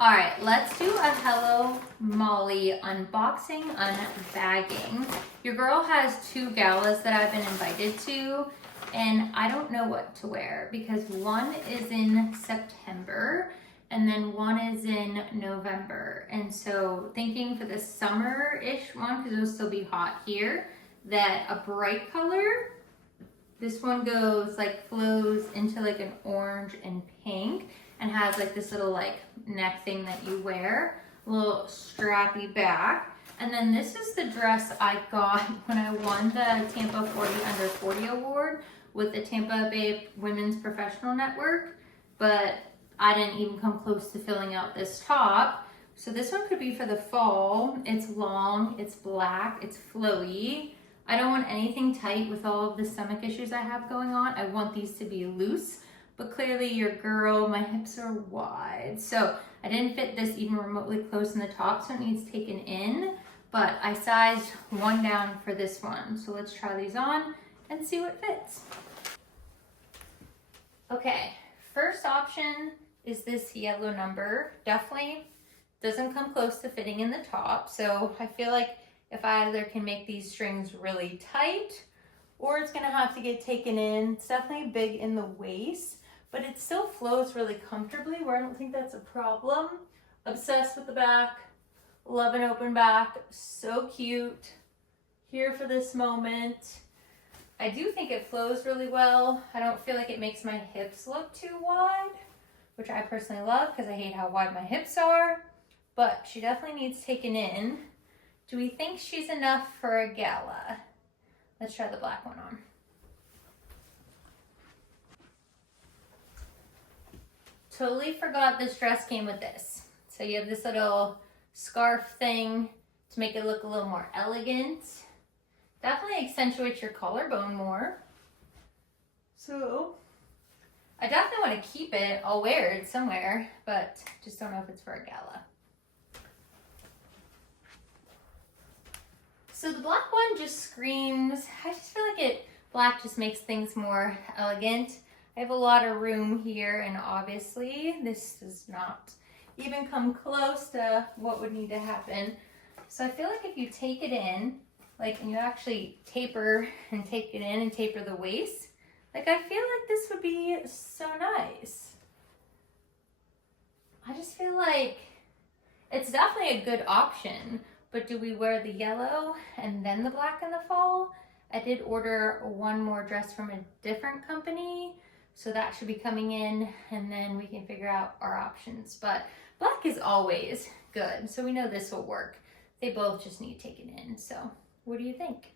All right, let's do a Hello Molly unboxing, unbagging. Your girl has 2 galas that I've been invited to, and I don't know what to wear because one is in September and then one is in November. And so thinking for the summer-ish one, because it'll still be hot here, that a bright color, this one goes like flows into like an orange and pink and has like this little like neck thing that you wear, a little strappy back. And then this is the dress I got when I won the Tampa 40 Under 40 award with the Tampa Bay Women's Professional Network, but I didn't even come close to filling out this top. So this one could be for the fall. It's long, it's black, it's flowy. I don't want anything tight with all of the stomach issues I have going on. I want these to be loose, but clearly your girl, my hips are wide. So I didn't fit this even remotely close in the top, so it needs taken in, but I sized one down for this one. So let's try these on and see what fits. Okay, first option is this yellow number. Definitely doesn't come close to fitting in the top. So I feel like if I either can make these strings really tight or it's gonna have to get taken in. It's definitely big in the waist, but it still flows really comfortably where I don't think that's a problem. Obsessed with the back, love an open back, so cute. Here for this moment. I do think it flows really well. I don't feel like it makes my hips look too wide, which I personally love because I hate how wide my hips are, but she definitely needs taken in. Do we think she's enough for a gala? Let's try the black one on. Totally forgot this dress came with this. So you have this little scarf thing to make it look a little more elegant. Definitely accentuates your collarbone more. So I definitely want to keep it. I'll wear it somewhere, but just don't know if it's for a gala. So the black one just screams, I just feel like black just makes things more elegant. I have a lot of room here, and obviously this does not even come close to what would need to happen. So I feel like if you take it in, like, and you actually taper and take it in and taper the waist, like I feel like this would be so nice. I just feel like it's definitely a good option, but do we wear the yellow and then the black in the fall? I did order one more dress from a different company, so that should be coming in, and then we can figure out our options. But black is always good, so we know this will work. They both just need taken in, so what do you think?